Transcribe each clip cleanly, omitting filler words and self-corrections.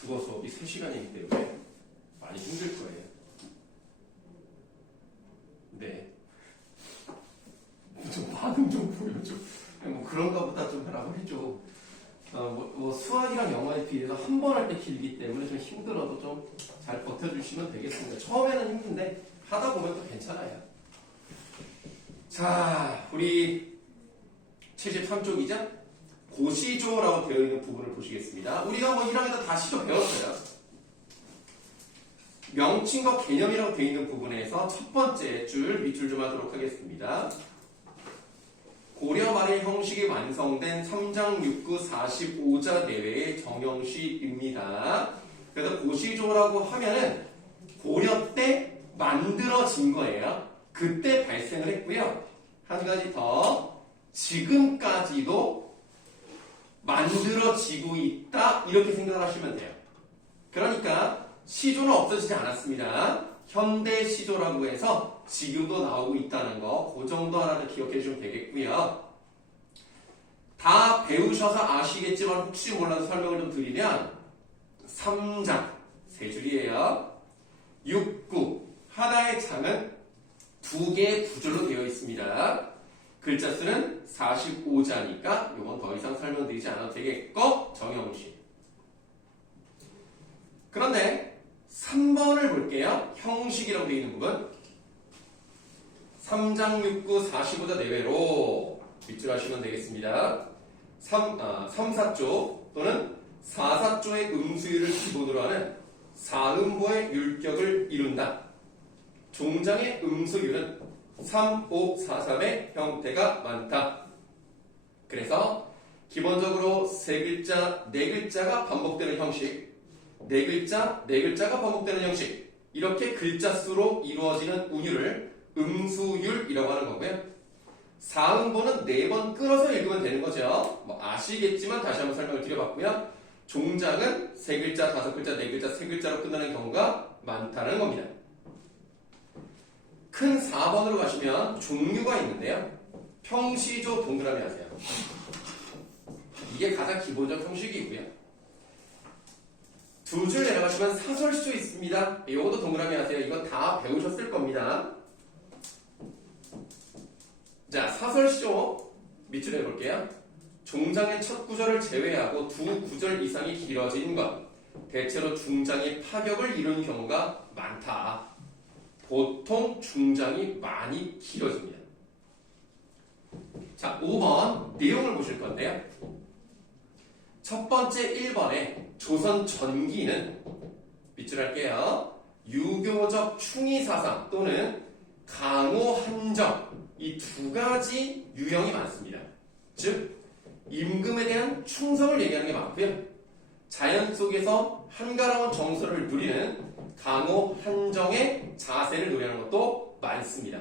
국어 수업이 3시간이기 때문에 많이 힘들 거예요. 네. 좀 반응 좀 보여줘. 뭐 그런가 보다 좀 하라고 해줘. 수학이랑 영어에 비해서 한 번 할 때 길기 때문에 좀 힘들어도 좀 잘 버텨주시면 되겠습니다. 처음에는 힘든데 하다 보면 또 괜찮아요. 자, 우리 73쪽이죠? 고시조라고 되어 있는 부분을 보시겠습니다. 우리가 뭐 1학년 때 다 시조 배웠어요. 명칭과 개념이라고 되어 있는 부분에서 첫 번째 줄, 밑줄 좀 하도록 하겠습니다. 고려 말의 형식이 완성된 3장 6구 45자 내외의 정형식입니다. 그래서 고시조라고 하면은 고려 때 만들어진 거예요. 그때 발생을 했고요. 한 가지 더, 지금까지도 만들어지고 있다, 이렇게 생각을 하시면 돼요. 그러니까 시조는 없어지지 않았습니다. 현대 시조라고 해서 지금도 나오고 있다는 거, 그 정도 하나 더 기억해 주시면 되겠고요. 다 배우셔서 아시겠지만 혹시 몰라서 설명을 좀 드리면 3장, 세 줄이에요. 6, 9, 하나의 장은 두 개의 구절로 되어 있습니다. 글자 수는 45자니까 이건 더 이상 설명드리지 않아도 되겠고, 정형식. 그런데 3번을 볼게요. 형식이라고 되어 있는 부분. 3장 6구 45자 내외로 밑줄 하시면 되겠습니다. 3, 4조 또는 4, 4조의 음수율을 기본으로 하는 사음보의 율격을 이룬다. 종장의 음수율은 3, 5, 4, 3의 형태가 많다. 그래서 기본적으로 세 글자, 네 글자가 반복되는 형식, 네 글자, 네 글자가 반복되는 형식, 이렇게 글자 수로 이루어지는 운율을 음수율이라고 하는 거고요. 사음보는 4번 끊어서 읽으면 되는 거죠. 뭐 아시겠지만 다시 한번 설명을 드려봤고요. 종장은 세 글자, 다섯 글자, 네 글자, 세 글자로 끝나는 경우가 많다는 겁니다. 큰 4번으로 가시면 종류가 있는데요. 평시조 동그라미 하세요. 이게 가장 기본적 형식이고요. 두 줄 내려가시면 사설시조 있습니다. 이것도 동그라미 하세요. 이거 다 배우셨을 겁니다. 자, 사설시조 밑줄 해볼게요. 종장의 첫 구절을 제외하고 두 구절 이상이 길어진 것, 대체로 중장이 파격을 이루는 경우가 많다. 보통 중장이 많이 길어집니다. 자, 5번 내용을 보실 건데요. 첫 번째 1번에 조선 전기는 밑줄 할게요. 유교적 충의사상 또는 강호한정, 이 두 가지 유형이 많습니다. 즉 임금에 대한 충성을 얘기하는 게 많고요. 자연 속에서 한가로운 정서를 누리는 강호한정의 자세를 노래하는 것도 많습니다.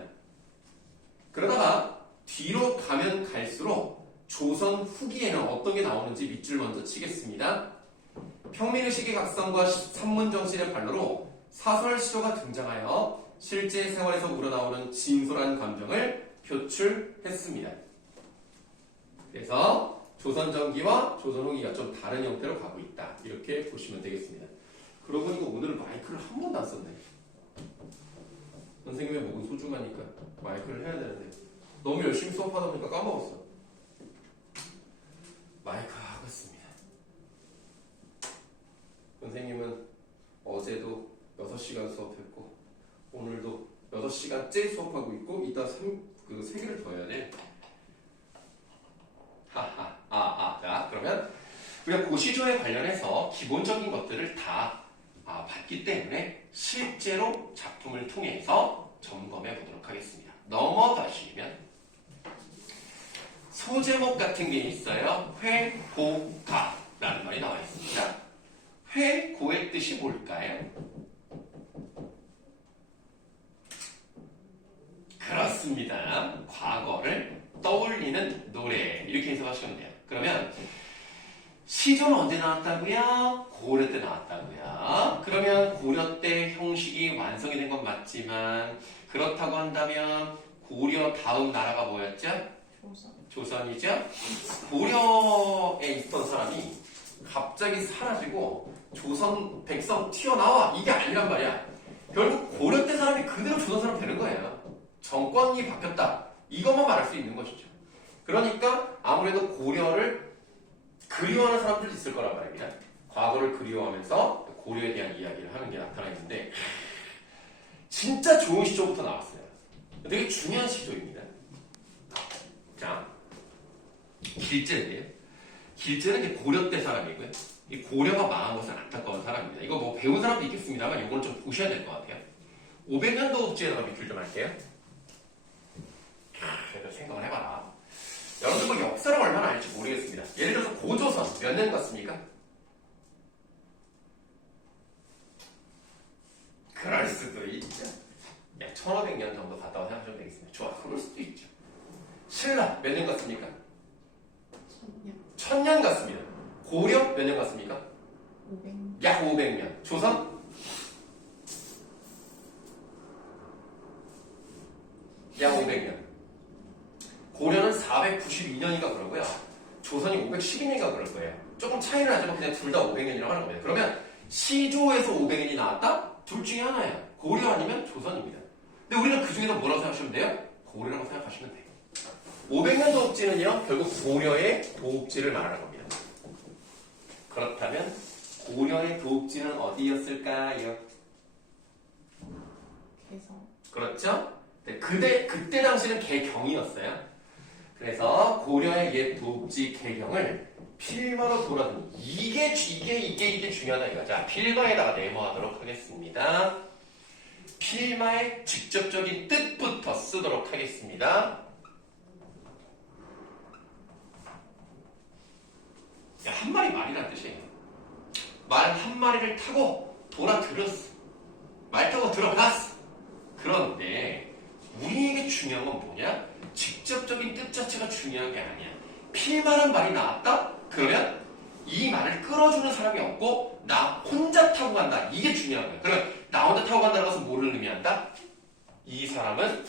그러다가 뒤로 가면 갈수록 조선 후기에는 어떤 게 나오는지 밑줄 먼저 치겠습니다. 평민의식의 각성과 산문정신의 발로로 사설시조가 등장하여 실제 생활에서 우러나오는 진솔한 감정을 표출했습니다. 그래서 조선전기와 조선 후기가 좀 다른 형태로 가고 있다, 이렇게 보시면 되겠습니다. 그러고 보니까 오늘 마이크를 한 번도 안 썼네. 선생님의 목은 소중하니까 마이크를 해야 되는데 너무 열심히 수업하다 보니까 까먹었어. 마이크 하고 있습니다. 선생님은 어제도 6시간 수업했고 오늘도 6시간째 수업하고 있고 이따 3개를 더 해야 돼. 자, 그러면 우리가 고시조에 관련해서 기본적인 것들을 다 봤기 때문에 실제로 작품을 통해서 점검해 보도록 하겠습니다. 넘어가시면 소제목 같은 게 있어요. 회고가라는 말이 나와 있습니다. 회고의 뜻이 뭘까요? 그렇습니다. 과거를 떠올리는 노래, 이렇게 해석하시면 돼요. 그러면 시조는 언제 나왔다고요? 고려 때 나왔다고요. 그러면 고려 때 형식이 완성이 된 건 맞지만 그렇다고 한다면 고려 다음 나라가 뭐였죠? 조선이죠? 고려에 있던 사람이 갑자기 사라지고 조선 백성 튀어나와 이게 아니란 말이야. 결국 고려 때 사람이 그대로 조선 사람 되는 거예요. 정권이 바뀌었다. 이것만 말할 수 있는 것이죠. 그러니까 아무래도 고려를 그리워하는 사람들도 있을 거란 말입니다. 과거를 그리워하면서 고려에 대한 이야기를 하는 게 나타나 있는데 진짜 좋은 시조부터 나왔어요. 되게 중요한 시조입니다. 자, 길제인데요. 길제는 이제 고려 때 사람이고요. 이 고려가 망한 것은 안타까운 사람입니다. 이거 뭐 배운 사람도 있겠습니다만 이거는 좀 보셔야 될 것 같아요. 500년도 읍지에다가 밑줄 좀 할게요. 그래도 생각을 해봐라. 여러분들 뭐 역사를 얼마나 알지 모르겠습니다. 예를 들어서 고조선 몇 년 같습니까? 그럴 수도 있죠. 1500년 정도 갔다 와 생각하시면 되겠습니다. 좋아, 그럴 수도 있죠. 신라 몇 년 같습니까? 1000년 같습니다. 고려 몇 년 같습니까? 500년. 약 500년. 조선? 약 500년. 고려는 492년인가 그러고요. 조선이 512년인가 그럴 거예요. 조금 차이는 나지만 그냥 둘 다 500년이라고 하는 겁니다. 그러면 시조에서 500년이 나왔다? 둘 중에 하나예요. 고려 아니면 조선입니다. 근데 우리는 그 중에서 뭐라고 생각하시면 돼요? 고려라고 생각하시면 돼요. 500년 도읍지는요, 결국 고려의 도읍지를 말하는 겁니다. 그렇다면 고려의 도읍지는 어디였을까요? 개성. 그렇죠? 네, 그때 당시는 개경이었어요. 그래서 고려의 옛 도읍지 개경을 필마로 돌아다니 이게 중요하다 이거죠. 자, 필마에다가 네모하도록 하겠습니다. 필마의 직접적인 뜻부터 쓰도록 하겠습니다. 한 마리 말이란 뜻이에요. 말 한 마리를 타고 돌아들었어. 말 타고 들어갔어. 그런데 우리에게 중요한 건 뭐냐? 직접적인 뜻 자체가 중요한 게 아니야. 필마란 말이 나왔다? 그러면 이 말을 끌어주는 사람이 없고 나 혼자 타고 간다. 이게 중요한 거야. 그러면 나 혼자 타고 간다는 것은 뭐를 의미한다? 이 사람은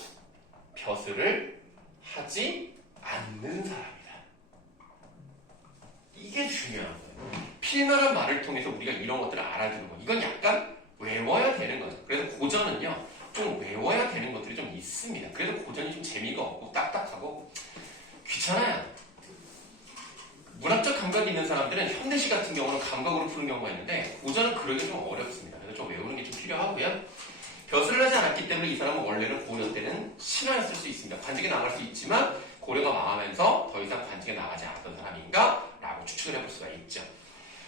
벼슬을 하지 않는 사람이다. 이게 중요한 거예요. 필마란 말을 통해서 우리가 이런 것들을 알아주는 거예요. 이건 약간 외워야 되는 거죠. 그래서 고전은요, 좀 외워야 되는 것들이 좀 있습니다. 그래도 고전이 좀 재미가 없고 딱딱하고 귀찮아요. 문학적 감각이 있는 사람들은 현대시 같은 경우는 감각으로 푸는 경우가 있는데 고전은 그러기 좀 어렵습니다. 그래서 좀 외우는 게 좀 필요하고요. 벼슬을 하지 않았기 때문에 이 사람은 원래는 고려 때는 신하였을 수 있습니다. 관직에 나갈 수 있지만 고려가 망하면서 더 이상 관직에 나가지 않았던 사람인가? 라고 추측을 해볼 수가 있죠.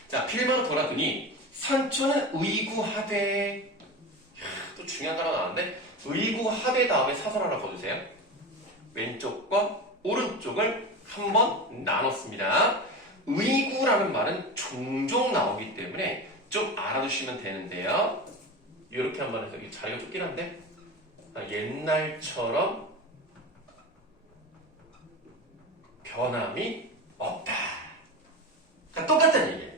자, 필마로 돌아보니 산초는 의구하되, 또 중요한 단어가 나왔는데 의구하되 다음에 사설 하나 거두세요. 왼쪽과 오른쪽을 한번 나눴습니다. 의구라는 말은 종종 나오기 때문에 좀 알아두시면 되는데요. 이렇게 한번 해서 자리가 좁긴 한데 옛날처럼 변함이 없다. 그러니까 똑같다는 얘기예요.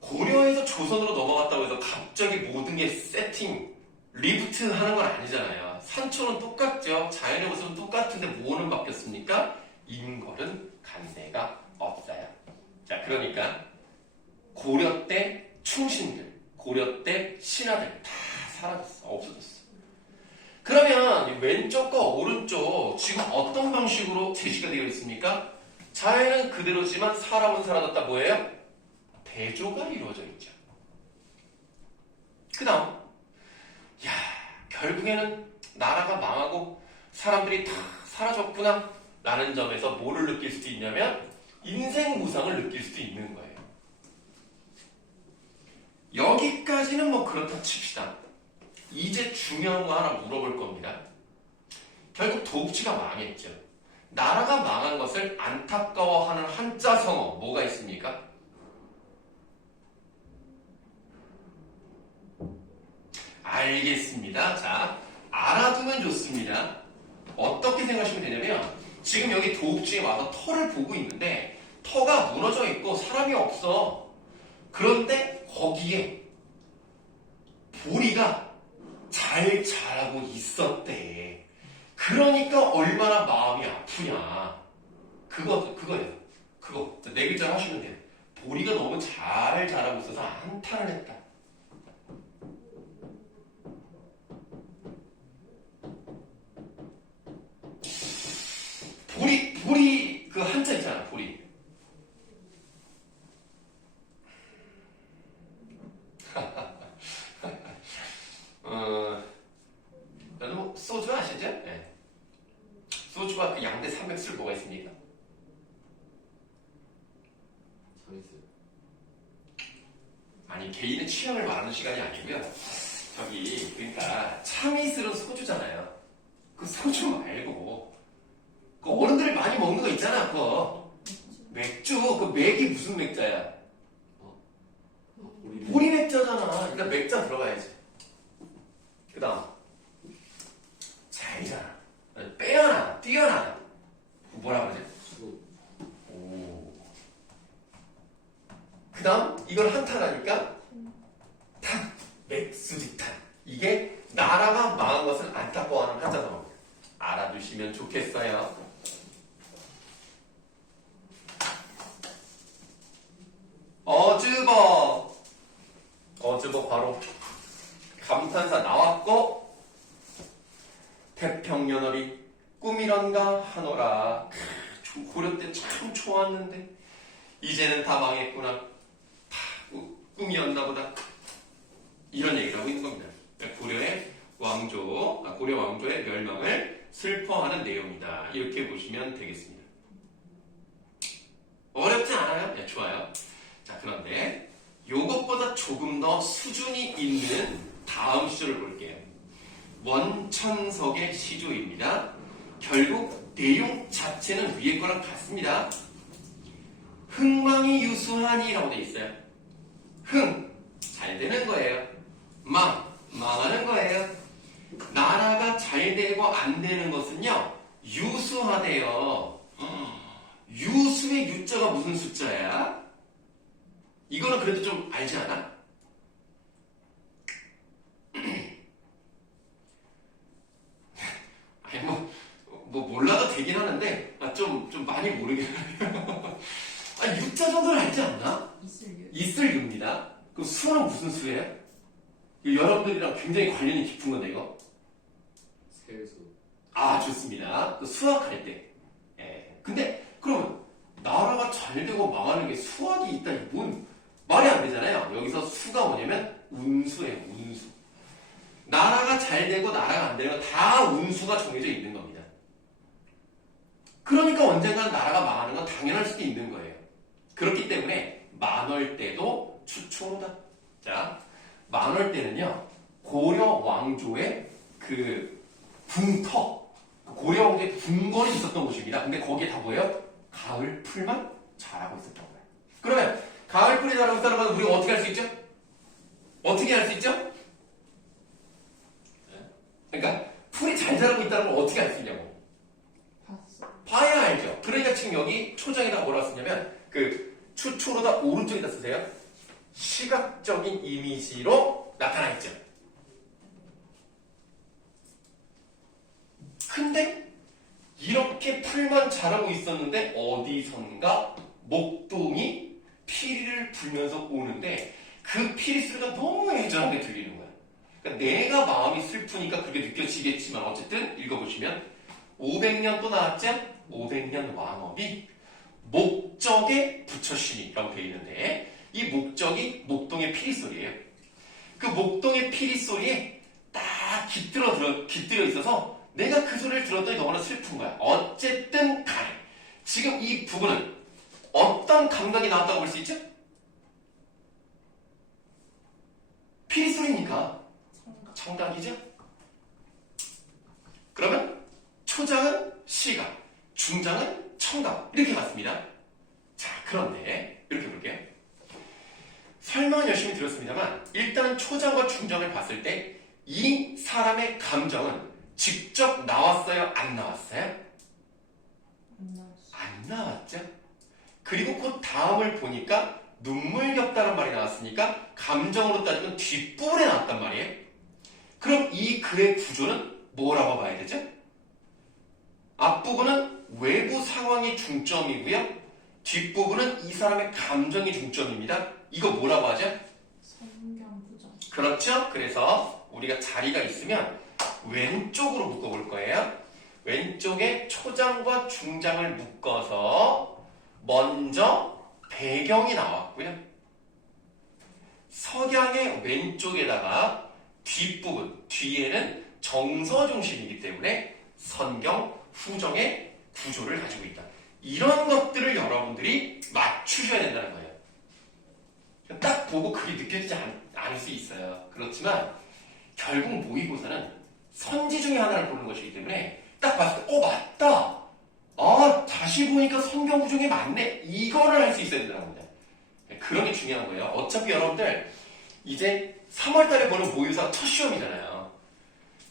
고려에서 조선으로 넘어갔다고 해서 갑자기 모든 게 세팅, 리부트 하는 건 아니잖아요. 산초는 똑같죠. 자연의 모습은 똑같은데 뭐는 바뀌었습니까? 인걸은 간대가 없어요. 자, 그러니까 고려 때 충신들, 고려 때 신하들 다 사라졌어. 없어졌어. 그러면 왼쪽과 오른쪽 지금 어떤 방식으로 제시가 되어 있습니까? 자연은 그대로지만 사람은 사라졌다. 뭐예요? 대조가 이루어져 있죠. 그 다음, 야, 결국에는 나라가 망하고 사람들이 다 사라졌구나 라는 점에서 뭐를 느낄 수도 있냐면 인생 무상을 느낄 수도 있는 거예요. 여기까지는 뭐 그렇다 칩시다. 이제 중요한 거 하나 물어볼 겁니다. 결국 도읍지가 망했죠. 나라가 망한 것을 안타까워하는 한자 성어 뭐가 있습니까? 알겠습니다. 자, 알아두면 좋습니다. 어떻게 생각하시면 되냐면 지금 여기 도읍지에 와서 터를 보고 있는데 터가 무너져 있고 사람이 없어. 그런데 거기에 보리가 잘 자라고 있었대. 그 그러니까 얼마나 마음이 아프냐. 그거예요. 그거. 네 글자로 하시면 돼요. 보리가 너무 잘 자라고 있어서 안타를 했다. 보리, 그 한자 있잖아, 보리. 여러분, 소주 아시죠? 네. 소주가 그 양대 산맥술 뭐가 있습니까? 잘했어요. 아니, 개인의 취향을 말하는 시간이 아니고요. 저기, 그러니까, 참이슬은 소주잖아요. 그 소주 말고, 그 어른들이 많이 먹는 거 있잖아, 그거. 맥주, 그 맥이 무슨 맥자야? 보리 맥자잖아. 그러니까 맥자 들어가야지. 그 다음. 잘잖아. 빼어나, 뛰어나. 뭐라 그러지? 오. 그 다음, 이걸 한타라니까? 탄, 맥수지탄. 이게 나라가 망한 것을 안타까워하는 한자성어입니다. 알아두시면 좋겠어요. 어즈버 바로 감탄사 나왔고 태평연월이 꿈이런가 하노라. 고려 때 참 좋았는데 이제는 다 망했구나. 꿈이었나 보다. 이런 얘기를 하고 있는 겁니다. 고려 왕조의 멸망을 슬퍼하는 내용이다. 이렇게 보시면 되겠습니다. 어렵지 않아요? 네, 좋아요. 자, 그런데 요것보다 조금 더 수준이 있는 다음 시조를 볼게요. 원천석의 시조입니다. 결국 내용 자체는 위에 거랑 같습니다. 흥망이 유수하니라고 돼 있어요. 흥, 잘 되는 거예요. 망하는 거예요. 나라가 잘 되고 안 되는 것은요, 유수하대요. 유수의 유자가 무슨 숫자야? 이거는 그래도 좀 알지 않아? 아니, 뭐 몰라도 되긴 하는데, 좀 많이 모르긴 해요. 아니, 유자 정도는 알지 않나? 이슬유입니다. 그럼 수는 무슨 수예요? 여러분들이랑 굉장히 관련이 깊은 건데, 이거. 세수. 아, 좋습니다. 그 수학할 때. 예. 근데, 그러면, 나라가 잘 되고 망하는 게 수학이 있다, 뭔 말이 안 되잖아요. 여기서 수가 뭐냐면, 운수예요, 운수. 나라가 잘 되고 나라가 안 되는 건 다 운수가 정해져 있는 겁니다. 그러니까 언젠가는 나라가 망하는 건 당연할 수도 있는 거예요. 그렇기 때문에, 만월 때도 추초로다. 자, 만월 때는요, 고려 왕조의 그 붕터, 고려 왕조의 궁궐이 있었던 곳입니다. 근데 거기에 다 뭐예요? 가을 풀만 자라고 있었던 거예요. 그러면 가을 풀이 자라고 있다는 건 우리가 어떻게 할 수 있죠? 어떻게 할 수 있죠? 그러니까 풀이 잘 자라고 있다는 걸 어떻게 알 수 있냐고. 봐야 알죠. 그러니까 지금 여기 초장에다 뭐라 쓰냐면 그 추초로다 오른쪽에다 쓰세요. 시각적인 이미지로 나타나 있죠. 근데 이렇게 풀만 자라고 있었는데 어디선가 목동이 피리를 불면서 오는데 그 피리 소리가 너무 애절하게 들리는 거야. 그러니까 내가 마음이 슬프니까 그게 느껴지겠지만 어쨌든 읽어보시면 500년 또 나왔죠? 500년 왕업이 목적에 부처심이라고 되어 있는데 이 목적이 목동의 피리 소리예요. 그 목동의 피리 소리에 딱 깃들어 있어서 내가 그 소리를 들었더니 너무나 슬픈 거야. 어쨌든 간에 지금 이 부분은 어떤 감각이 나왔다고 볼 수 있죠? 피리 소리니까 청각이죠? 그러면 초장은 시각, 중장은 청각 이렇게 갔습니다. 자, 그런데 이렇게 볼게요. 설명은 열심히 들었습니다만 일단 초장과 중장을 봤을 때 이 사람의 감정은 직접 나왔어요? 안 나왔어요? 안 나왔죠? 그리고 그 다음을 보니까 눈물겹다는 말이 나왔으니까 감정으로 따지면 뒷부분에 나왔단 말이에요. 그럼 이 글의 구조는 뭐라고 봐야 되죠? 앞부분은 외부 상황이 중점이고요. 뒷부분은 이 사람의 감정이 중점입니다. 이거 뭐라고 하죠? 성경 부정. 그렇죠? 그래서 우리가 자리가 있으면 왼쪽으로 묶어볼 거예요. 왼쪽에 초장과 중장을 묶어서 먼저 배경이 나왔고요. 석양의 왼쪽에다가 뒷부분, 뒤에는 정서 중심이기 때문에 선경, 후정의 구조를 가지고 있다. 이런 것들을 여러분들이 맞추셔야 된다는 거예요. 딱 보고 그게 느껴지지 않을 수 있어요. 그렇지만 결국 모의고사는 선지 중에 하나를 보는 것이기 때문에 딱 봤을 때 맞다. 다시 보니까 성경 구중에 맞네. 이거를 할 수 있어야 된다는 겁니다. 그런 게 중요한 거예요. 어차피 여러분들 이제 3월 달에 보는 모의고사 첫 시험이잖아요.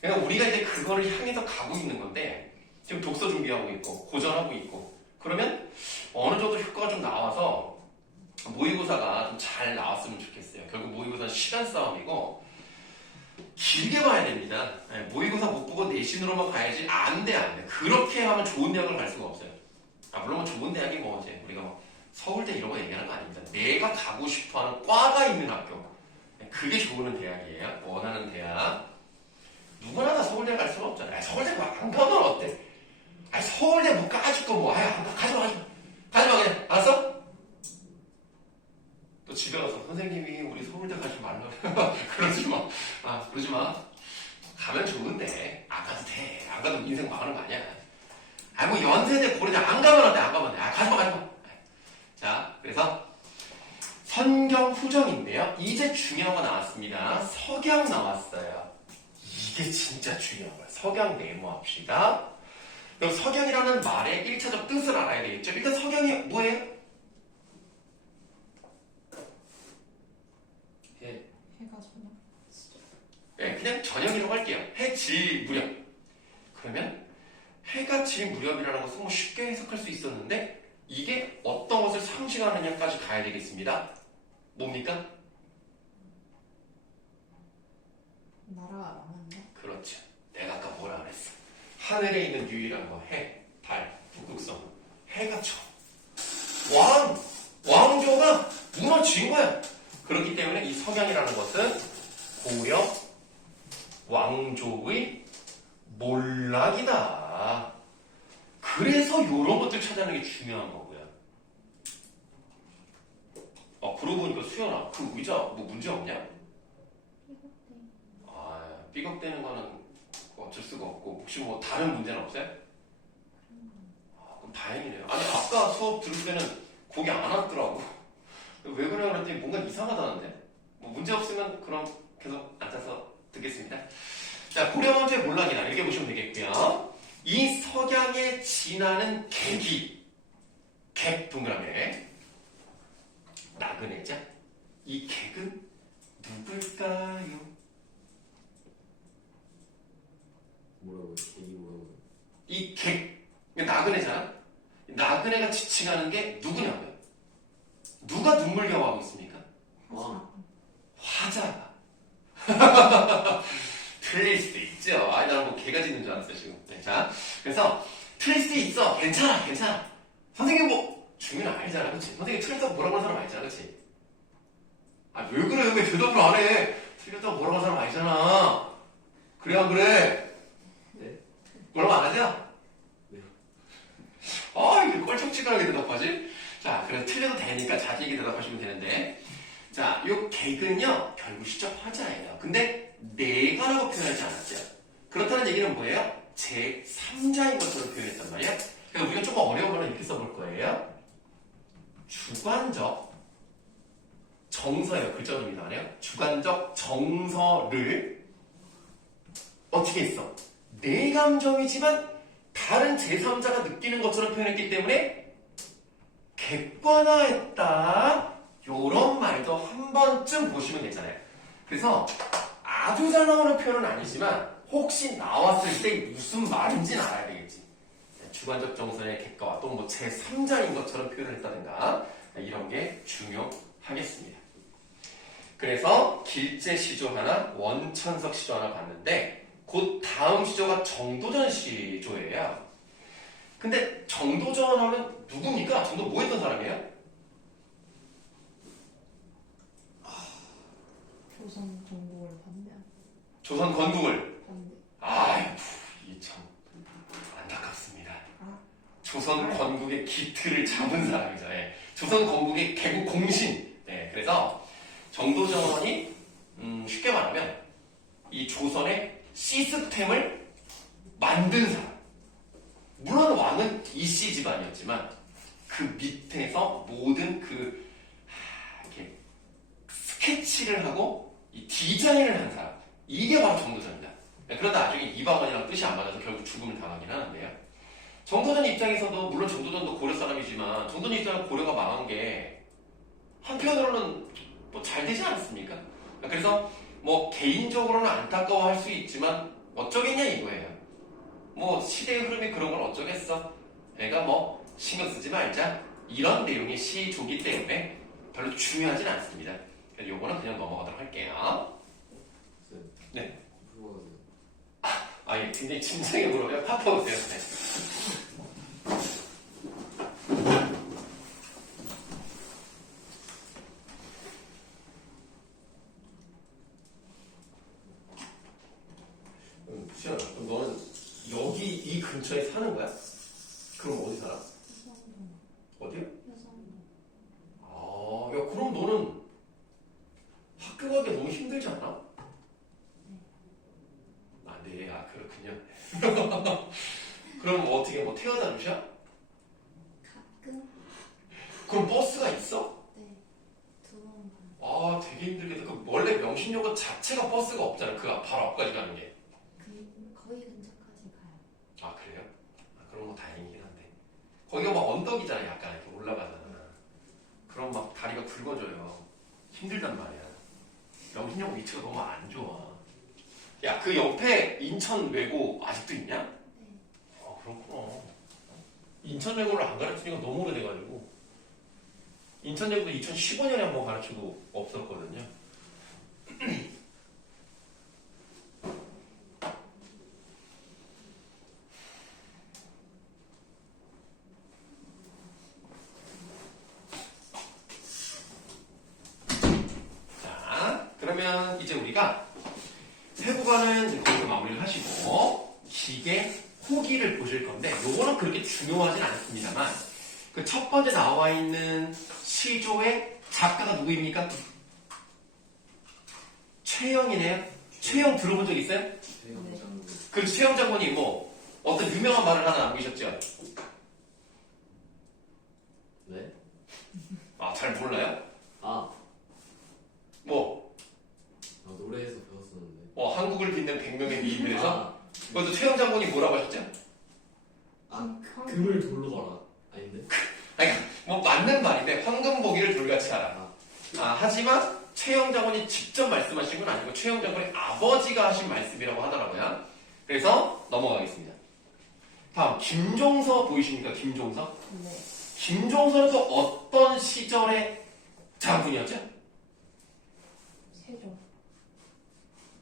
그러니까 우리가 이제 그거를 향해서 가고 있는 건데 지금 독서 준비하고 있고 고전하고 있고 그러면 어느 정도 효과가 좀 나와서 모의고사가 좀 잘 나왔으면 좋겠어요. 결국 모의고사는 시간 싸움이고 길게 봐야 됩니다. 모의고사 못 보고 내신으로만 가야지 안 돼. 그렇게 하면 좋은 대학을 갈 수가 없어요. 물론 뭐 좋은 대학이 뭐 이제 우리가 뭐 서울대 이런 거 얘기하는 거 아닙니다. 내가 가고 싶어하는 과가 있는 학교. 그게 좋은 대학이에요. 원하는 대학. 누구나 다 서울대 갈 수가 없잖아요. 서울대 안 가면 어때? 서울대 못 가줄 거 뭐. 가지마 그냥. 알았어? 또 집에 가서 선생님이 우리 서울대 가지 말라고. 그러지 마. 가면 좋은데 안 가도 돼. 안 가도 인생 망하는 거 아니야. 뭐 연세대 고려대 안 가면 어때? 가지마. 자, 그래서 선경 후정인데요. 이제 중요한 거 나왔습니다. 석양 나왔어요. 이게 진짜 중요한 거예요. 석양 메모합시다. 그럼 석양이라는 말의 1차적 뜻을 알아야 되겠죠. 일단 석양이 뭐예요? 해가 저녁. 네, 그냥 저녁이라고 할게요. 해 질 무렵. 그러면 해가 질 무렵이라는 것은 뭐 쉽게 해석할 수 있었는데 이게 어떤 것을 상징하느냐까지 가야 되겠습니다. 뭡니까? 나라가 망한다. 그렇죠. 내가 아까 뭐라 그랬어? 하늘에 있는 유일한 거 해, 달, 북극성. 해가 쳐. 왕조가 무너진 거야. 그렇기 때문에 이 석양이라는 것은 고려 왕조의 몰락이다. 그래서 이런 것들 찾아내는 게 중요한 거고요. 그러고 보니까 수연아, 그 의자 뭐 문제 없냐? 삐걱대는 거는 어쩔 수가 없고 혹시 뭐 다른 문제는 없어요? 그럼 다행이네요. 아까 수업 들을 때는 거기 안 왔더라고. 왜 그래 그랬더니 뭔가 이상하다는데. 뭐 문제 없으면 그럼 계속 앉아서 듣겠습니다. 자, 고려왕조의 몰락이다. 이렇게 보시면 되겠고요. 이 석양에 지나는 객이 동그라미 나그네자. 이 객은 누굴까요? 뭐라고요? 이 객, 나그네잖아. 나그네가 지칭하는 게 누구냐고요? 누가 눈물 겨워하고 있습니까? 화자가. 틀릴 수도 있죠. 나는 뭐 개가 짖는 줄 알았어요 지금. 네, 자, 그래서 틀릴 수 있어. 괜찮아. 선생님 뭐 중요는 아니잖아, 그렇지? 선생님 틀렸다고 뭐라고 하는 사람 아니잖아, 그렇지? 왜 그래? 왜 대답을 안 해? 틀렸다고 뭐라고 하는 사람 아니잖아. 그래 안 그래? 네. 뭐라고 안 하죠? 네. 이게 꼴짝지근하게 대답하지? 자, 그래서 틀려도 되니까 자세하게 대답하시면 되는데, 자, 요 객은요 결국 시적 화자예요. 근데 내가라고 표현하지 않았죠. 그렇다는 얘기는 뭐예요? 제3자인 것처럼 표현했단 말이에요. 그래서 우리가 조금 어려운 거는 이렇게 써볼 거예요. 주관적 정서예요. 글자 좀 이상하네요. 주관적 정서를 어떻게 했어? 내 감정이지만 다른 제3자가 느끼는 것처럼 표현했기 때문에 객관화했다. 요런 말도 한 번쯤 보시면 되잖아요. 그래서 아주 잘 나오는 표현은 아니지만 혹시 나왔을 때 무슨 말인지는 알아야 되겠지. 주관적 정서의 객과와 또 뭐 제3자인 것처럼 표현을 했다든가 이런 게 중요하겠습니다. 그래서 길제 시조 하나, 원천석 시조 하나 봤는데 곧 다음 시조가 정도전 시조예요. 근데 정도전 하면 누굽니까? 정도 뭐 했던 사람이에요? 조선 건국을 반대한 조선 건국을. 반대. 아유, 이게 참 안타깝습니다. 아. 조선 건국의 기틀을 잡은 사람이죠. 예. 조선 건국의 개국 공신. 예. 그래서 정도전이 쉽게 말하면 이 조선의 시스템을 만든 사람. 물론 왕은 이씨 집안이었지만 그 밑에서 모든 이렇게 스케치를 하고 이 디자인을 한 사람. 이게 바로 정도전입니다. 그러다 나중에 이방원이랑 뜻이 안 맞아서 결국 죽음을 당하긴 하는데요. 정도전 입장에서도 물론 정도전도 고려 사람이지만 정도전 입장에서 고려가 망한 게 한편으로는 뭐 잘 되지 않았습니까? 그래서 뭐 개인적으로는 안타까워할 수 있지만 어쩌겠냐 이거예요. 뭐 시대의 흐름이 그런 걸 어쩌겠어. 내가 뭐 신경 쓰지 말자. 이런 내용의 시조기 때문에 별로 중요하진 않습니다. 그래서 요거는 그냥 넘어가도록 할게요. 쌤. 네. 풀어보세요. 아, 예, 굉장히 진지하게 물어봐요. 파파오세요. 네. 시연아, 그럼 너는 여기 이 근처에 사는 거야? 그럼 어디 살아? 여성동. 어디요? 여성동. 아, 야, 그럼 너는 학교 가기 너무 힘들지 않아? 아, 네, 아, 그렇군요. 그럼 어떻게 뭐 태워다 주셔? 가끔. 그럼 버스가 있어? 네. 2번 가요. 아, 되게 힘들겠다. 그 원래 명신여고 자체가 버스가 없잖아. 그 바로 앞까지 가는 게. 거의 근처까지 가요. 아, 그래요? 아, 그럼 뭐 다행이긴 한데. 거기가 막 언덕이잖아. 약간 이렇게 올라가잖아. 그럼 막 다리가 굵어져요. 힘들단 말이야. 명신여고 위치가 너무 안 좋아. 야, 그 옆에 인천 외고 아직도 있냐? 네. 아, 그렇구나. 인천 외고를 안 가르치니까 너무 오래돼가지고. 인천 외고도 2015년에 한번 가르치고 없었거든요. 자, 그러면 이제 우리가 세부관은 이제 거기서 마무리를 하시고 기계, 호기를 보실 건데 요거는 그렇게 중요하진 않습니다만 그 첫 번째 나와 있는 시조의 작가가 누구입니까? 최영이네요. 최영 들어본 적 있어요? 최영장. 그리고 최영 장군이 뭐 어떤 유명한 말을 하나 남기셨죠? 네? 아, 잘 몰라요? 아, 뭐 노래에서 배웠었는데. 한국을 빛낸 100명의 미인들에서 아, 그것도 최영 장군이 뭐라고 하셨죠? 금을 돌로 봐라. 아닌데? 아니, 뭐 맞는 말인데 황금 보기를 돌같이 하라. 하지만 최영 장군이 직접 말씀하신 건 아니고 최영 장군의 아버지가 하신 말씀이라고 하더라고요. 그래서 넘어가겠습니다. 다음 김종서 보이십니까? 김종서? 네. 김종서는 또 어떤 시절의 장군이었죠? 세종.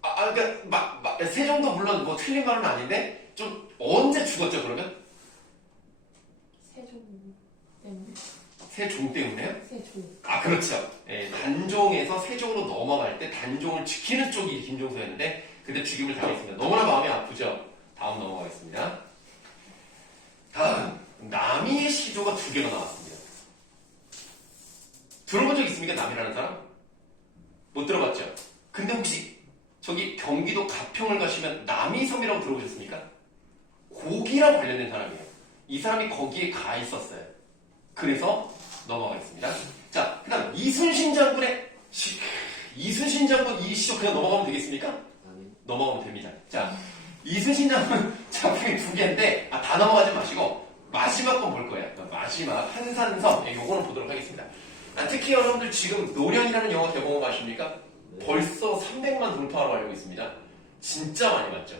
그러니까 세종도 물론 뭐 틀린 말은 아닌데 좀 언제 죽었죠? 그러면 세종 때문에. 세종 때문에요? 세종. 아, 그렇죠. 예, 단종에서 세종으로 넘어갈 때 단종을 지키는 쪽이 김종서였는데 그때 죽임을 당했습니다. 너무나 마음이 아프죠? 다음 넘어가겠습니다. 다음 남이의 시조가 2개가 나왔습니다. 들어본 적 있습니까? 남이라는 사람? 못 들어봤죠? 근데 혹시 저기 경기도 가평을 가시면 남이섬이라고 들어보셨습니까? 고기랑 관련된 사람이에요. 이 사람이 거기에 가 있었어요. 그래서 넘어가겠습니다. 자, 그 다음 이순신 장군의 이순신 장군 이 시조 그냥 넘어가면 되겠습니까? 아니. 넘어가면 됩니다. 자, 이순신 장군 작품이 2개인데 다 넘어가지 마시고 마지막 건 볼 거예요. 마지막 한산섬 요거는 보도록 하겠습니다. 특히 여러분들 지금 노련이라는 영화 개봉한 거 아십니까? 네. 벌써 300만 돌파로 알고 있습니다. 진짜 많이 봤죠.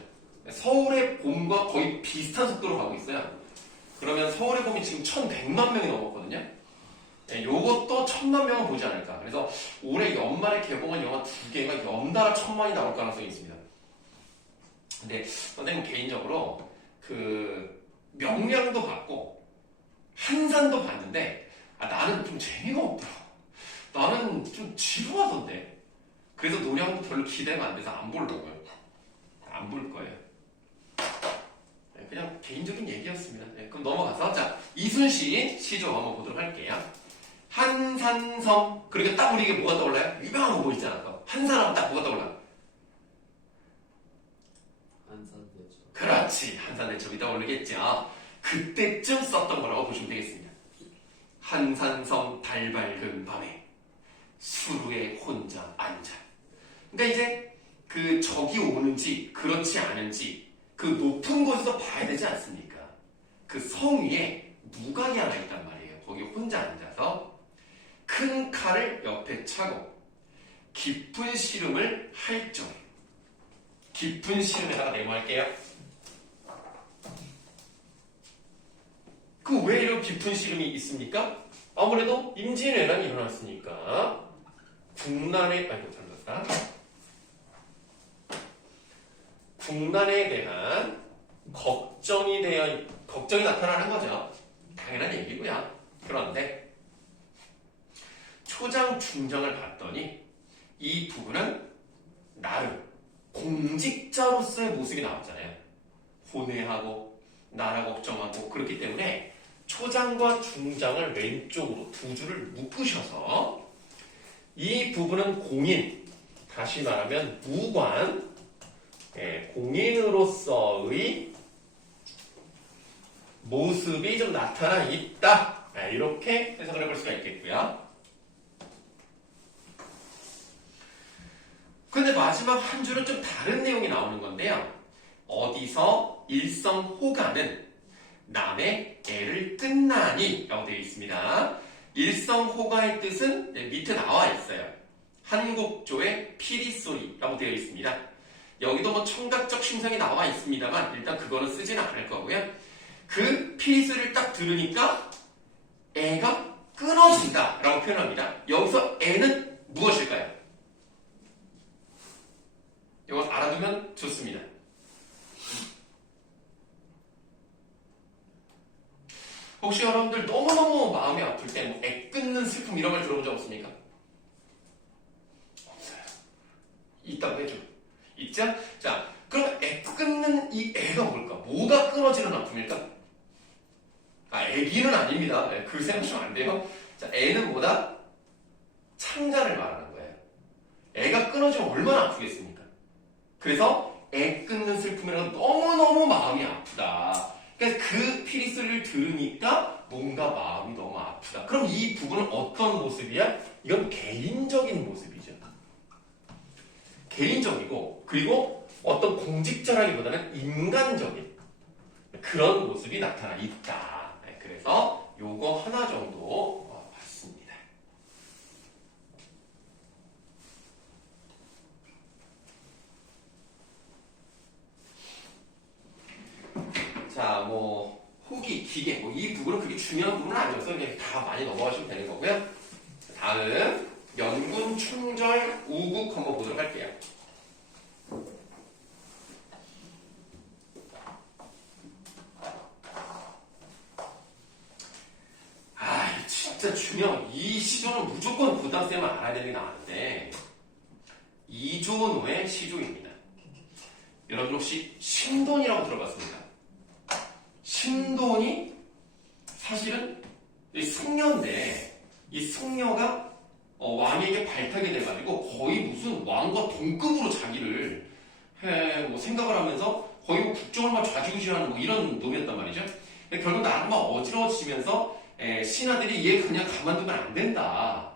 서울의 봄과 거의 비슷한 속도로 가고 있어요. 그러면 서울의 봄이 지금 1100만 명이 넘었거든요. 요것도 1000만 명은 보지 않을까. 그래서 올해 연말에 개봉한 영화 2개가 연달아 1000만이 나올 가능성이 있습니다. 근데 선생님 개인적으로 그 명량도 받고 한산도 봤는데 나는 좀 재미가 없더라. 나는 좀 지루하던데. 그래서 노량도 별로 기대가 안 돼서 안 보려고요. 안 볼 거예요. 네, 그냥 개인적인 얘기였습니다. 네, 그럼 넘어가서 자 이순신 시조 한번 보도록 할게요. 한산성. 그러니까 딱 우리 이게 뭐가 떠올라요? 유명한 거 보이잖아. 한산하면 딱 뭐가 떠올라? 한산대죠. 그렇지. 한산대첩이 떠오르겠죠. 그때쯤 썼던 거라고 보시면 되겠습니다. 한산성 달 밝은 밤에 수루에 혼자 앉아. 그러니까 이제 그 적이 오는지 그렇지 않은지 그 높은 곳에서 봐야 되지 않습니까? 그 성 위에 무각이 하나 있단 말이에요. 거기 혼자 앉아서 큰 칼을 옆에 차고 깊은 시름을 할 정. 깊은 시름에다가 네모할게요. 그 왜 이런 깊은 시름이 있습니까? 아무래도 임진왜란이 일어났으니까 국난에 국난에 대한 걱정이 나타나는 거죠. 당연한 얘기고요. 그런데 초장 중장을 봤더니 이 부분은 나름 공직자로서의 모습이 나왔잖아요. 혼외하고 나라 걱정하고 그렇기 때문에 초장과 중장을 왼쪽으로 두 줄을 묶으셔서 이 부분은 공인, 다시 말하면 무관, 공인으로서의 모습이 좀 나타나 있다. 이렇게 해석을 해볼 수가 있겠고요. 근데 마지막 한 줄은 좀 다른 내용이 나오는 건데요. 어디서 일성호가는 남의 애를 뜯나니 라고 되어 있습니다. 일성호가의 뜻은 밑에 나와 있어요. 한국조의 피리소리라고 되어 있습니다. 여기도 뭐 청각적 심성이 나와 있습니다만 일단 그거는 쓰지는 않을 거고요. 그 피리소리를 딱 들으니까 애가 끊어진다 라고 표현합니다. 여기서 애는 무엇일까요? 이거 알아두면 좋습니다. 혹시 여러분들 너무너무 마음이 아플 때 뭐 애 끊는 슬픔 이런 걸 들어본 적 없습니까? 없어요. 있다고 해줘. 있죠? 자, 그럼 애 끊는 이 애가 뭘까? 뭐가 끊어지는 아픔일까? 애기는 아닙니다. 그 생각하시면 안 돼요. 자, 애는 뭐다? 창자를 말하는 거예요. 애가 끊어지면 얼마나 아프겠습니까? 그래서 애 끊는 슬픔이라는 너무너무 마음이 아프다. 그래서 그 피리소리를 들으니까 뭔가 마음이 너무 아프다. 그럼 이 부분은 어떤 모습이야? 이건 개인적인 모습이죠. 개인적이고 그리고 어떤 공직자라기보다는 인간적인 그런 모습이 나타나 있다. 그래서 요거 하나 정도 봤습니다. 자, 뭐 후기, 기계, 뭐 이 부분은 그게 중요한 부분은 아니어서 그냥 다 많이 넘어가시면 되는 거고요. 다음 연군 충절 우국 한번 보도록 할게요. 진짜 중요한 이 시조는 무조건 고등학생만 알아야 되는 게 나왔는데 이조노의 시조입니다. 여러분 혹시 신돈이라고 들어봤습니까? 신돈이 사실은 승려인데 이 승려가 왕에게 발탁이 돼가지고 거의 무슨 왕과 동급으로 자기를 뭐 생각을 하면서 거의 뭐 국정을 좌지우지하는 뭐 이런 놈이었단 말이죠. 결국 나라가 막 어지러워지면서 신하들이 얘 그냥 가만두면 안 된다.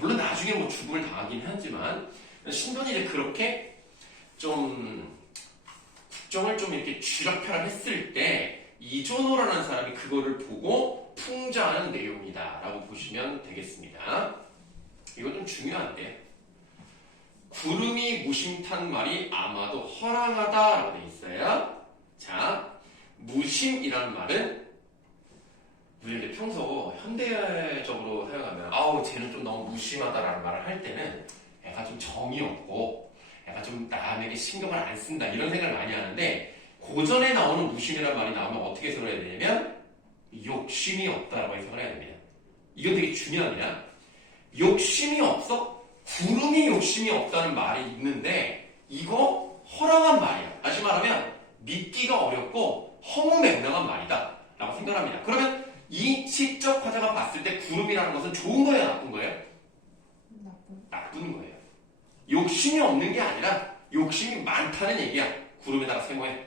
물론 나중에 뭐 죽음을 당하긴 하지만 신돈이 이제 그렇게 좀 국정을 좀 이렇게 쥐락펴락했을 때 이조노라는 사람이 그거를 보고 풍자하는 내용이다라고 보시면 되겠습니다. 이거 좀 중요한데 구름이 무심탄 말이 아마도 허랑하다라고 돼 있어요. 자, 무심이라는 말은 우리가 평소 현대적으로 사용하면 아우 쟤는 좀 너무 무심하다라는 말을 할 때는 애가 좀 정이 없고 애가 좀 남에게 신경을 안 쓴다 이런 생각을 많이 하는데 고전에 나오는 무심이라는 말이 나오면 어떻게 해석을 해야 되냐면 욕심이 없다라고 해석을 해야 됩니다. 이건 되게 중요합니다. 욕심이 없어? 구름이 욕심이 없다는 말이 있는데 이거 허랑한 말이야. 다시 말하면 믿기가 어렵고 허무맹랑한 말이다 라고 생각합니다. 그러면 이 시적 화자가 봤을 때 구름이라는 것은 좋은 거예요? 나쁜 거예요? 나쁜 거예요. 욕심이 없는 게 아니라 욕심이 많다는 얘기야. 구름에다가 세모해.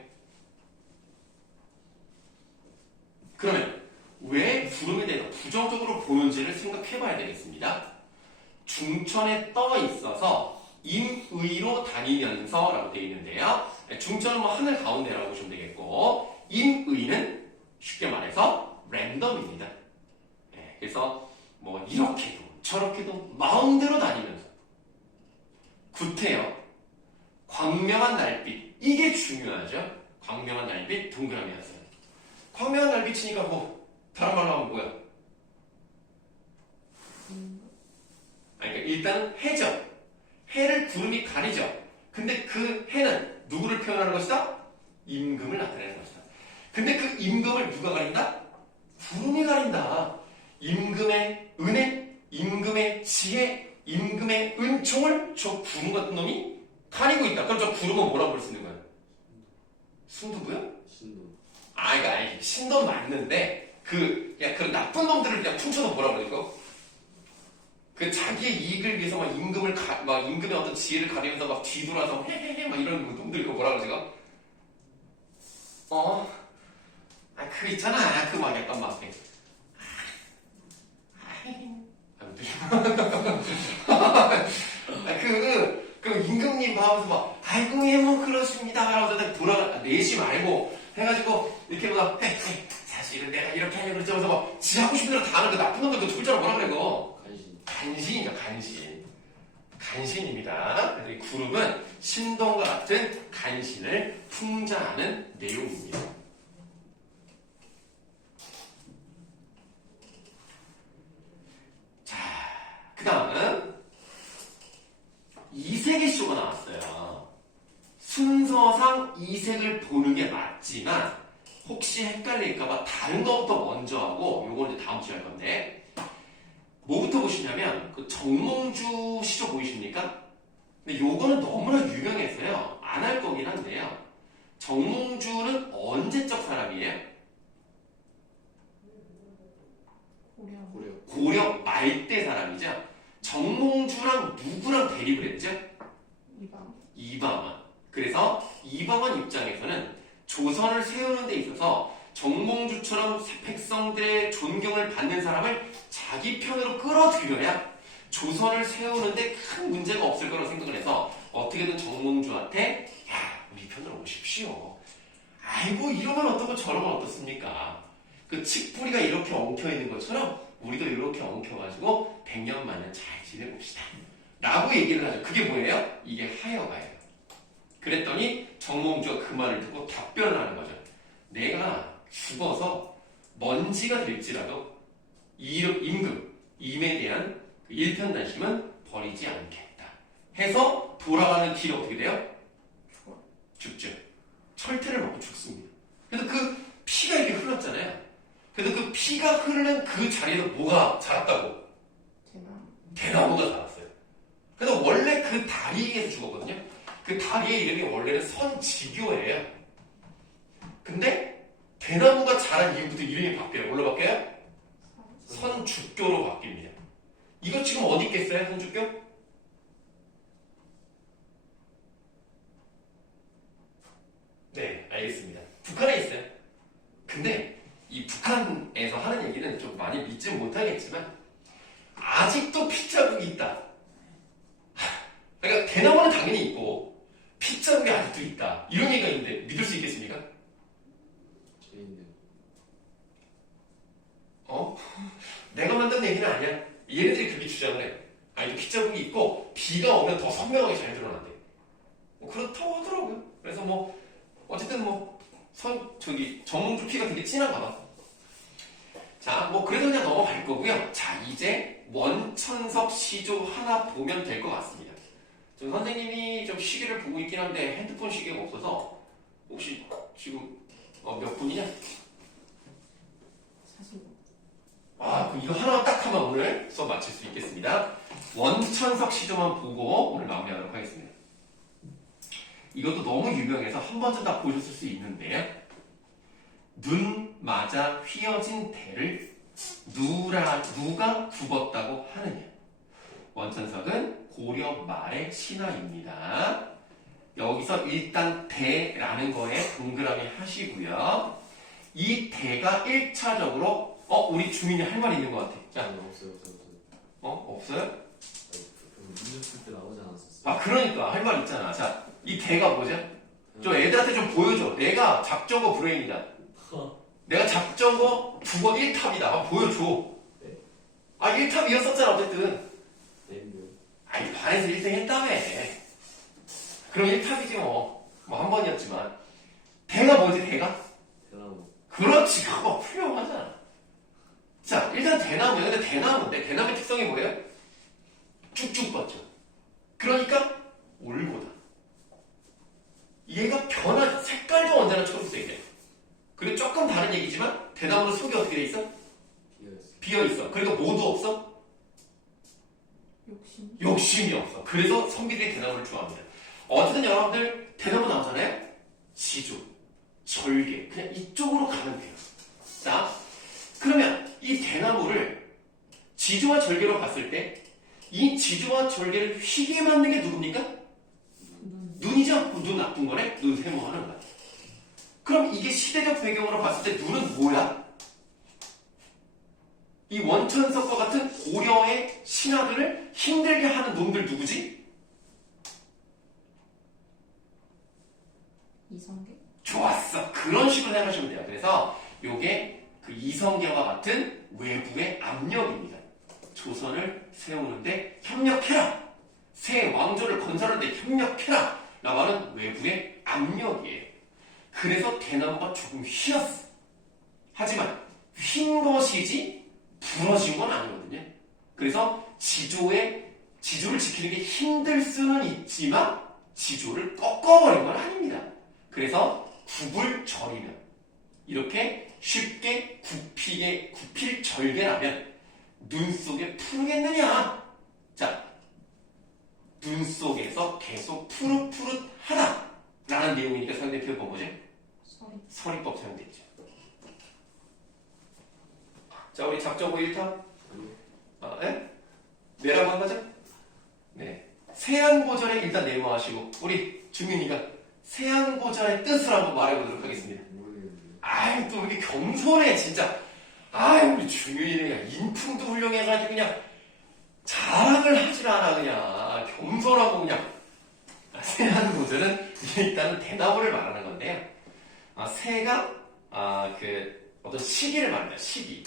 그러면 왜 구름에 대해서 부정적으로 보는지를 생각해봐야 되겠습니다. 중천에 떠 있어서 임의로 다니면서 라고 되어 있는데요. 중천은 뭐 하늘 가운데라고 보시면 되겠고 임의는 쉽게 말해서 랜덤입니다. 그래서 뭐 이렇게도 저렇게도 마음대로 다니면서 구태여 광명한 날빛 이게 중요하죠. 광명한 날빛 동그라미였어요. 광명한 날빛이니까 뭐 다른 말로 하면 뭐야? 그러니까 일단은 해죠. 해를 구름이 가리죠. 근데 그 해는 누구를 표현하는 것이다? 임금을 나타내는 것이다. 근데 그 임금을 누가 가린다? 구름이 가린다. 임금의 은혜, 임금의 지혜, 임금의 은총을 저 구름 같은 놈이 가리고 있다. 그럼 저 구름은 뭐라고 볼 수 있는 거예요? 순두부요? 신도. 그러니까 아니, 신도 맞는데 그런 나쁜 놈들을 그냥 퉁쳐서 뭐라고 그러니까 그 자기의 이익을 위해서 막 임금의 어떤 지혜를 가리면서 막 뒤돌아서 헤헤헤 막 이런 놈들 그거 뭐라 그러지가? 그 있잖아. 그 막 약간 막 그 임금님 하면서 막 아이고 예 뭐 그렇습니다 라고 돌아가 내시 말고 해가지고 이렇게 막 사실은 내가 이렇게 하려고 그랬지 하면서 막 지 하고 싶은 대로 다 하는 그 나쁜 놈들 그 둘자로 뭐라 그래 그거 간신이죠. 간신입니다. 그래서 이 구름은 신동과 같은 간신을 풍자하는 내용입니다. 자, 그 다음은 이색의 쇼가 나왔어요. 순서상 이색을 보는 게 맞지만 혹시 헷갈릴까봐 다른 것부터 먼저 하고 요거는 이제 다음 주에 할 건데 뭐부터 보시냐면 그 정몽주 시조 보이십니까? 근데 요거는 너무나 유명해서요 안 할 거긴 한데요. 정몽주는 언제적 사람이에요? 고려 말대 사람이죠. 정몽주랑 누구랑 대립을 했죠? 이방원. 그래서 이방원 입장에서는 조선을 세우는 데 있어서 정몽주처럼 백성들의 존경을 받는 사람을 자기 편으로 끌어들여야 조선을 세우는데 큰 문제가 없을 거라고 생각을 해서 어떻게든 정몽주한테 야 우리 편으로 오십시오. 아이고 이러면 어떻고 저러면 어떻습니까? 그 칡뿌리가 이렇게 엉켜있는 것처럼 우리도 이렇게 엉켜가지고 100년 만에 잘 지내봅시다 라고 얘기를 하죠. 그게 뭐예요? 이게 하여가예요. 그랬더니 정몽주가 그 말을 듣고 답변을 하는 거죠. 내가 죽어서 먼지가 될지라도 임에 대한 그 일편단심은 버리지 않겠다 해서 돌아가는 길이 어떻게 돼요? 죽죠. 철퇴를 맞고 죽습니다. 그래서 그 피가 이렇게 흘렀잖아요. 그래서 그 피가 흐르는 그 자리에서 뭐가 자랐다고? 대나무가 자랐어요. 그래서 원래 그 다리에서 죽었거든요. 그 다리의 이름이 원래는 선지교예요. 근데 대나무가 자란 이후부터 이름이 바뀌어요. 뭘로 바뀌어요? 선주교로 바뀝니다. 이거 지금 어디 있겠어요? 선주교? 네, 알겠습니다. 북한에 있어요. 근데 이 북한에서 하는 얘기는 좀 많이 믿지 못하겠지만 아직도 핏자국이 있다. 그러니까 대나무는 당연히 있고 핏자국이 아직도 있다. 이런 얘기가 있는데 믿을 수 있겠습니까? 내가 만든 얘기는 아니야. 얘네들이 그렇게 주장을 해. 아니 핏자국이 있고 비가 오면 더 선명하게 잘 드러난대. 그렇다고 하더라고요. 그래서 뭐 어쨌든 정몽주 피가 되게 진한가 봐. 자, 뭐 그래도 그냥 넘어갈 거고요. 자, 이제 원천석 시조 하나 보면 될 것 같습니다. 좀 선생님이 좀 시계를 보고 있긴 한데 핸드폰 시계가 없어서 혹시 지금 몇 분이냐? 45. 그럼 이거 하나 딱 하면 오늘 수업 마칠 수 있겠습니다. 원천석 시조만 보고 오늘 마무리하도록 하겠습니다. 이것도 너무 유명해서 한 번쯤 다 보셨을 수 있는데요. 눈 맞아 휘어진 대를 누가 굽었다고 하느냐. 원천석은 고려 말의 신화입니다. 여기서 일단 대라는 거에 동그라미 하시고요. 이 대가 1차적으로 우리 주민이 할 말 있는 것 같아. 자, 없어요. 없어요? 문제 풀 때 나오지 않았었어. 그러니까 할 말 있잖아. 자, 이 대가 뭐죠? 저 애들한테 좀 보여줘. 내가 작정거 브레인이다. 내가 작정거 국어 1탑이다. 보여줘. 네? 1탑이었었잖아 어쨌든. 네. 반에서 1등 했다며. 그럼 1탑이지 뭐. 한 번이었지만. 대가 뭐지, 대가? 대나무. 그렇지, 그거 훌륭하잖아. 자, 일단 대나무야. 근데 대나무인데, 대나무의 특성이 뭐예요? 쭉쭉 뻗죠. 그러니까, 올고다. 얘가 색깔도 언제나 초록색이야. 그리고 조금 다른 얘기지만, 대나무는 속이 어떻게 돼 있어? 비어있어. 그러니까 뭐도 없어? 욕심이 없어. 그래서 선비들이 대나무를 좋아합니다. 어쨌든 여러분들 대나무 나오잖아요. 지조, 절개 그냥 이쪽으로 가면 돼요. 자, 그러면 이 대나무를 지조와 절개로 봤을 때 이 지조와 절개를 휘게 만든 게 누굽니까? 눈이죠. 눈 나쁜 거네. 눈 세모하는 거야. 그럼 이게 시대적 배경으로 봤을 때 눈은 뭐야? 이 원천석과 같은 고려의 신하들을 힘들게 하는 놈들 누구지? 이성계? 좋았어. 그런 식으로 생각하시면 돼요. 그래서 요게 그 이성계와 같은 외부의 압력입니다. 조선을 세우는데 협력해라. 새 왕조를 건설하는데 협력해라. 라고 하는 외부의 압력이에요. 그래서 대나무가 조금 휘었어. 하지만 휜 것이지 부러진 건 아니거든요. 그래서 지조를 지키는 게 힘들 수는 있지만 지조를 꺾어버린 건 아닙니다. 그래서 굽을 절이면 이렇게 쉽게 굽힐 절개라면 눈 속에 푸르겠느냐? 자, 눈 속에서 계속 푸릇푸릇하다 라는 내용이니까 상대 표현 뭐죠? 서리법 사용됐죠. 자, 우리 작정고 1타. 네라고 한 거죠? 네. 세안고절에 일단 네모하시고, 우리 주민이가 세안고절의 뜻을 한번 말해보도록 하겠습니다. 또 이렇게 겸손해, 진짜. 우리 주민이가 인품도 훌륭해가지고 그냥 자랑을 하질 않아, 그냥. 겸손하고 그냥. 세안고절은 일단은 대나무를 말하는 건데요. 새가, 어떤 시기를 말합니다, 시기.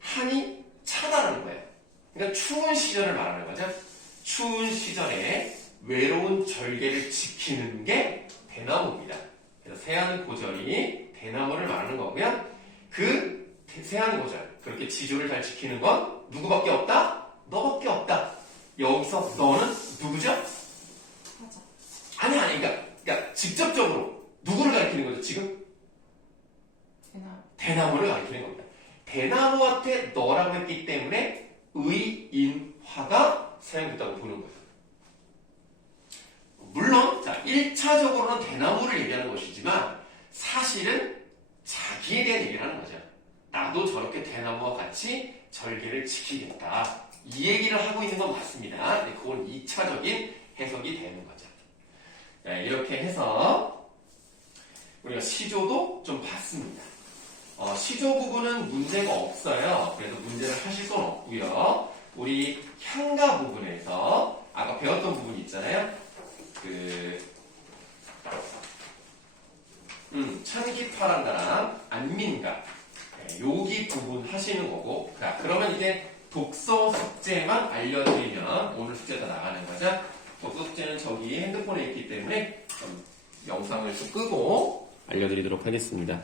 한이 차다라는 거예요. 그러니까 추운 시절을 말하는 거죠. 추운 시절에 외로운 절개를 지키는 게 대나무입니다. 그래서 세안고절이 대나무를 말하는 거고요. 그 세안고절, 그렇게 지조를 잘 지키는 건 누구밖에 없다? 너밖에 없다. 여기서 너는 누구죠? 맞아. 그러니까 직접적으로 누구를 가리키는 거죠, 지금? 대나무를 가리키는 겁니다. 대나무한테 너라고 했기 때문에 의인화가 사용됐다고 보는 거예요. 물론 1차적으로는 대나무를 얘기하는 것이지만 사실은 자기에 대한 얘기를 하는 거죠. 나도 저렇게 대나무와 같이 절개를 지키겠다. 이 얘기를 하고 있는 건 맞습니다. 근데 그건 2차적인 해석이 되는 거죠. 이렇게 해서 우리가 시조도 좀 봤습니다. 시조 부분은 문제가 없어요. 그래서 문제를 하실 건 없고요. 우리 향가 부분에서 아까 배웠던 부분 있잖아요. 찬기파란가랑 안민가 여기 부분 하시는 거고. 그러면 이제 독서 숙제만 알려드리면 오늘 숙제 다 나가는 거죠. 독서 숙제는 저기 핸드폰에 있기 때문에 영상을 좀 끄고 알려드리도록 하겠습니다.